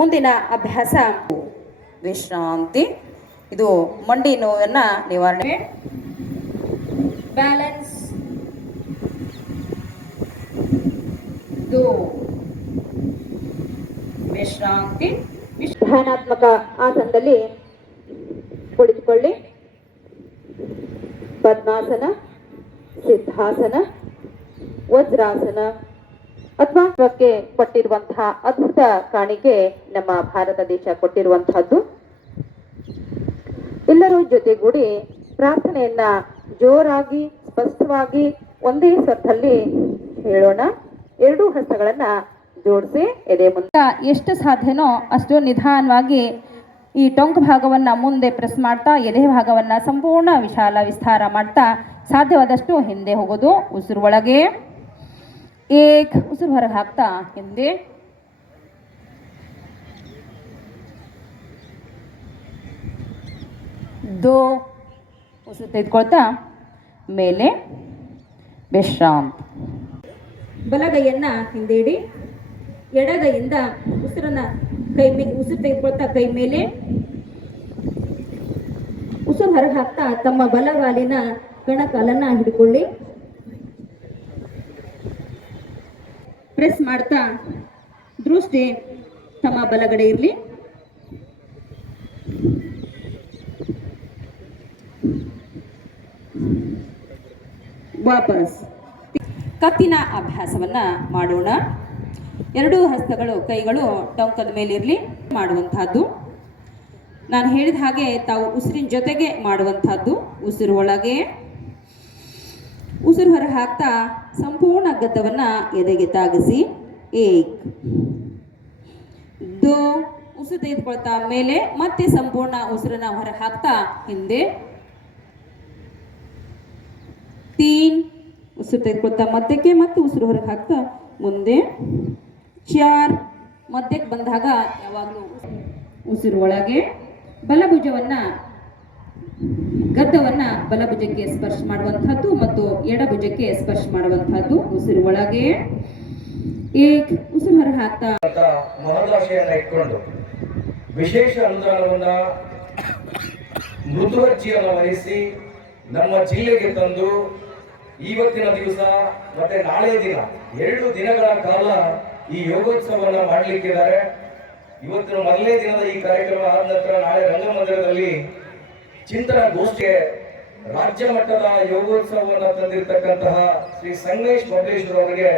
ಮುಂದಿನ ಅಭ್ಯಾಸ. ವಿಶ್ರಾಂತಿ. ಇದು ಮಂಡಿ ನೋವನ್ನು ನಿವಾರಣೆ. ಬ್ಯಾಲೆನ್ಸ್. ದೋ ವಿಶ್ರಾಂತಿ. ಧ್ಯಾನಾತ್ಮಕ ಆಸನದಲ್ಲಿ ಕುಳಿತುಕೊಳ್ಳಿ. ಪದ್ಮಾಸನ, ಸಿದ್ಧಾಸನ, ವಜ್ರಾಸನ. ಅಥವಾ ವಿಶ್ವಕ್ಕೆ ಕೊಟ್ಟಿರುವಂತಹ ಅದ್ಭುತ ಕಾಣಿಕೆ ನಮ್ಮ ಭಾರತ ದೇಶ ಕೊಟ್ಟಿರುವಂತಹದ್ದು ಎಲ್ಲರೂ ಜೊತೆಗೂಡಿ ಪ್ರಾರ್ಥನೆಯನ್ನ ಜೋರಾಗಿ, ಸ್ಪಷ್ಟವಾಗಿ ಒಂದೇ ಸ್ವತ್ತಲ್ಲಿ ಹೇಳೋಣ. ಎರಡೂ ಹಸ್ತಗಳನ್ನ ಜೋಡಿಸಿ ಎದೆ ಮುಂದೆ. ಎಷ್ಟು ಸಾಧ್ಯನೋ ಅಷ್ಟು ನಿಧಾನವಾಗಿ ಈ ಟೊಂಕ್ ಭಾಗವನ್ನ ಮುಂದೆ ಪ್ರೆಸ್ ಮಾಡ್ತಾ, ಎದೆ ಭಾಗವನ್ನ ಸಂಪೂರ್ಣ ವಿಶಾಲ ವಿಸ್ತಾರ ಮಾಡ್ತಾ ಸಾಧ್ಯವಾದಷ್ಟು ಹಿಂದೆ ಹೋಗೋದು. ಉಸಿರು ಒಳಗೆ. ಏಕ್ ಉಸಿರು ಹೊರಗೆ ಹಾಕ್ತಾ ಹಿಂದೆ ದೋ ಉಸಿರು ತೆಗೆದುಕೊಳ್ತಾ ಮೇಲೆ ವಿಶ್ರಾಂತ ಬಲಗೈಯನ್ನ ಹಿಂದೆ ಇಡಿ ಎಡಗೈಯಿಂದ ಉಸಿರನ್ನ ಕೈ ಮೇಲೆ ಉಸಿರು ತೆಗೆದುಕೊಳ್ತಾ ಕೈ ಮೇಲೆ ಉಸಿರು ಹೊರಗೆ ಹಾಕ್ತಾ ತಮ್ಮ ಬಲಗಾಲಿನ ಕಣಕಾಲನ್ನ ಹಿಡ್ಕೊಳ್ಳಿ ಪ್ರೆಸ್ ಮಾಡ್ತಾ ದೃಷ್ಟಿ ತಮ್ಮ ಬಲಗಡೆ ಇರಲಿ. ವಾಪಸ್. ಕತ್ತಿನ ಅಭ್ಯಾಸವನ್ನ ಮಾಡೋಣ. ಎರಡೂ ಹಸ್ತಗಳು, ಕೈಗಳು ಟೊಂಕದ ಮೇಲಿರಲಿ ಮಾಡುವಂತಹದ್ದು ನಾನು ಹೇಳಿದ ಹಾಗೆ ತಾವು ಉಸಿರಿನ ಜೊತೆಗೆ ಮಾಡುವಂತಹದ್ದು ಉಸಿರು ಒಳಗೆ. ಉಸಿರು ಹೊರ ಹಾಕ್ತಾ ಸಂಪೂರ್ಣ ಗದ್ದವನ್ನ ಎದೆಗೆ ತಾಗಿಸಿ, ಏಕ್. ದೋ ಉಸಿರು ತೆಗೆದುಕೊಳ್ತಾ ಮೇಲೆ ಮತ್ತೆ ಸಂಪೂರ್ಣ ಉಸಿರನ್ನ ಹೊರ ಹಾಕ್ತಾ ಹಿಂದೆ. ತೀನ್ ಉಸಿರು ತೆಗೆದುಕೊಳ್ತಾ ಮಧ್ಯಕ್ಕೆ ಮತ್ತೆ ಉಸಿರು ಹೊರಗೆ ಹಾಕ್ತಾ ಮುಂದೆ. ಚಾರ್ ಮಧ್ಯಕ್ಕೆ ಬಂದಾಗ ಯಾವಾಗಲೂ ಉಸಿರು ಒಳಗೆ. ಬಲಭುಜವನ್ನ ಗದ್ದವನ್ನ ಬಲಭುಜಕ್ಕೆ ಸ್ಪರ್ಶ ಮಾಡುವಂತಹದ್ದು ಮತ್ತು ಎಡಭುಜಕ್ಕೆ ಸ್ಪರ್ಶ ಮಾಡುವಂತಹದ್ದು. ಉಸಿರು ಒಳಗೆ. ಉಸಿರು ಹೊರ ಹಾಕ್ತಾ ಮಹದಾಶೆಯನ್ನ ಇಟ್ಕೊಂಡು ವಿಶೇಷ ಅನುದಾನವನ್ನ ಮೃದುವರ್ಜಿಯನ್ನು ವಹಿಸಿ ನಮ್ಮ ಜಿಲ್ಲೆಗೆ ತಂದು ಇವತ್ತಿನ ದಿವಸ ಮತ್ತೆ ನಾಳೆ ದಿನ ಎರಡು ದಿನಗಳ ಕಾಲ ಈ ಯೋಗೋತ್ಸವವನ್ನ ಮಾಡಲಿಕ್ಕಿದ್ದಾರೆ. ಇವತ್ತಿನ ಮೊದಲನೇ ದಿನದ ಈ ಕಾರ್ಯಕ್ರಮ ಆದ ನಂತರ ನಾಳೆ ರಂಗಮಂದಿರದಲ್ಲಿ ಚಿಂತನ ಗೋಷ್ಠಿಗೆ ರಾಜ್ಯ ಮಟ್ಟದ ಯೋಗೋತ್ಸವವನ್ನು ತಂದಿರತಕ್ಕಂತಹ ಶ್ರೀ ಸಂಗಮೇಶ್ ಮಲ್ಲೇಶ್ವರ ಅವರಿಗೆ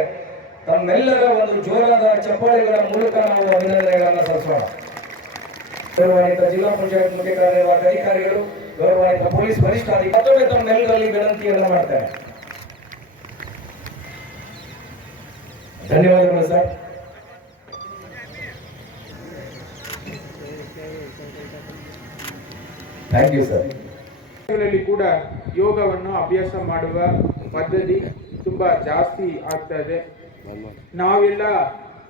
ತಮ್ಮೆಲ್ಲರ ಒಂದು ಜೋರಾದ ಚಪ್ಪಾಳೆಗಳ ಮೂಲಕ ನಾವು ಅಭಿನಂದನೆಗಳನ್ನು ಸಲ್ಲಿಸೋಣ. ಗೌರವಾನ್ವಿತ ಜಿಲ್ಲಾ ಪಂಚಾಯತ್ ಮುಖ್ಯ ಕಾರ್ಯನಿರ್ವಾಹಕ ಅಧಿಕಾರಿಗಳು, ಗೌರವಾನ್ವಿತ ಪೊಲೀಸ್ ವರಿಷ್ಠಾಧಿಕಾರಿ, ಮತ್ತೊಮ್ಮೆ ತಮ್ಮೆಲ್ಲರಲ್ಲಿ ವಿನಂತಿಯನ್ನು ಮಾಡ್ತೇನೆ. ಧನ್ಯವಾದಗಳು ಸರ್. ಥ್ಯಾಂಕ್ ಯು ಸರ್ ಕೂಡ ಯೋಗವನ್ನು ಅಭ್ಯಾಸ ಮಾಡುವ ಪದ್ಧತಿ ತುಂಬಾ ಜಾಸ್ತಿ ಆಗ್ತಾ ಇದೆ. ನಾವೆಲ್ಲ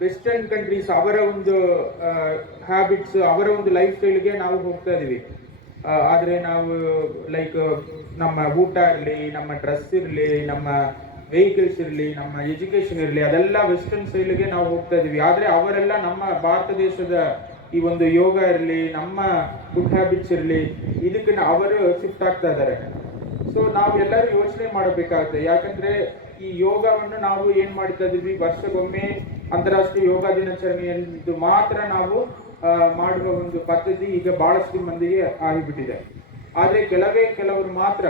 ವೆಸ್ಟರ್ನ್ ಕಂಟ್ರೀಸ್ ಅವರ ಒಂದು ಹ್ಯಾಬಿಟ್ಸ್ ಅವರ ಒಂದು ಲೈಫ್ ಸ್ಟೈಲ್ಗೆ ನಾವು ಹೋಗ್ತಾ ಇದೀವಿ ಆದರೆ ನಾವು ಲೈಕ್ ನಮ್ಮ ಊಟ ಇರಲಿ, ನಮ್ಮ ಡ್ರೆಸ್ ಇರಲಿ, ನಮ್ಮ ವೆಹಿಕಲ್ಸ್ ಇರಲಿ, ನಮ್ಮ ಎಜುಕೇಶನ್ ಇರಲಿ, ಅದೆಲ್ಲ ವೆಸ್ಟರ್ನ್ ಸ್ಟೈಲ್ಗೆ ನಾವು ಹೋಗ್ತಾ ಇದೀವಿ ಆದರೆ ಅವರೆಲ್ಲ ನಮ್ಮ ಭಾರತ ದೇಶದ ಈ ಒಂದು ಯೋಗ ಇರಲಿ, ನಮ್ಮ ಫುಡ್ ಹ್ಯಾಬಿಟ್ಸ್ ಇರಲಿ ಇದಕ್ಕೆ ಅವರು ಶಿಫ್ಟ್ ಆಗ್ತಾ ಇದ್ದಾರೆ. ಸೊ ನಾವು ಎಲ್ಲರೂ ಯೋಚನೆ ಮಾಡಬೇಕಾಗುತ್ತೆ. ಯಾಕಂದ್ರೆ ಈ ಯೋಗವನ್ನು ನಾವು ಏನು ಮಾಡ್ತಾ ಇದ್ದೀವಿ? ವರ್ಷಕ್ಕೊಮ್ಮೆ ಅಂತಾರಾಷ್ಟ್ರೀಯ ಯೋಗ ದಿನಾಚರಣೆಯಂದು ಮಾತ್ರ ನಾವು ಮಾಡುವ ಒಂದು ಪದ್ಧತಿ ಈಗ ಬಹಳಷ್ಟು ಮಂದಿಗೆ ಆಗಿಬಿಟ್ಟಿದೆ. ಆದರೆ ಕೆಲವೇ ಕೆಲವರು ಮಾತ್ರ,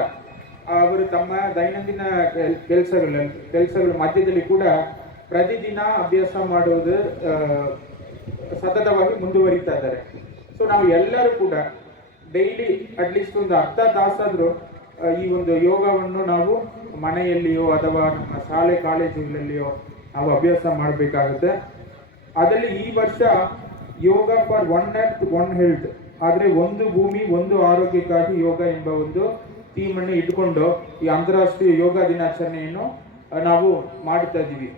ಅವರು ತಮ್ಮ ದೈನಂದಿನ ಕೆಲಸಗಳ ಕೆಲಸಗಳ ಮಧ್ಯದಲ್ಲಿ ಕೂಡ ಪ್ರತಿದಿನ ಅಭ್ಯಾಸ ಮಾಡುವುದು ಸತತವಾಗಿ ಮುಂದುವರಿತಾ ಇದ್ದಾರೆ. ಸೊ ನಾವು ಎಲ್ಲರೂ ಕೂಡ ಡೈಲಿ ಅಟ್ಲೀಸ್ಟ್ ಒಂದು ಅರ್ಧ ತಾಸಾದ್ರೂ ಈ ಒಂದು ಯೋಗವನ್ನು ನಾವು ಮನೆಯಲ್ಲಿಯೋ ಅಥವಾ ನಮ್ಮ ಶಾಲೆ, ಕಾಲೇಜುಗಳಲ್ಲಿಯೋ ನಾವು ಅಭ್ಯಾಸ ಮಾಡಬೇಕಾಗುತ್ತೆ. ಅದರಲ್ಲಿ ಈ ವರ್ಷ yoga for one earth one health, ಆದ್ರೆ ಒಂದು ಭೂಮಿ, ಒಂದು ಆರೋಗ್ಯಕ್ಕಾಗಿ ಯೋಗ ಎಂಬ ಒಂದು ಥೀಮ್ ಅನ್ನು ಇಟ್ಕೊಂಡು ಈ ಅಂತಾರಾಷ್ಟ್ರೀಯ ಯೋಗ ದಿನಾಚರಣೆಯನ್ನು ನಾವು ಮಾಡ್ತಾ ಇದ್ದೀವಿ.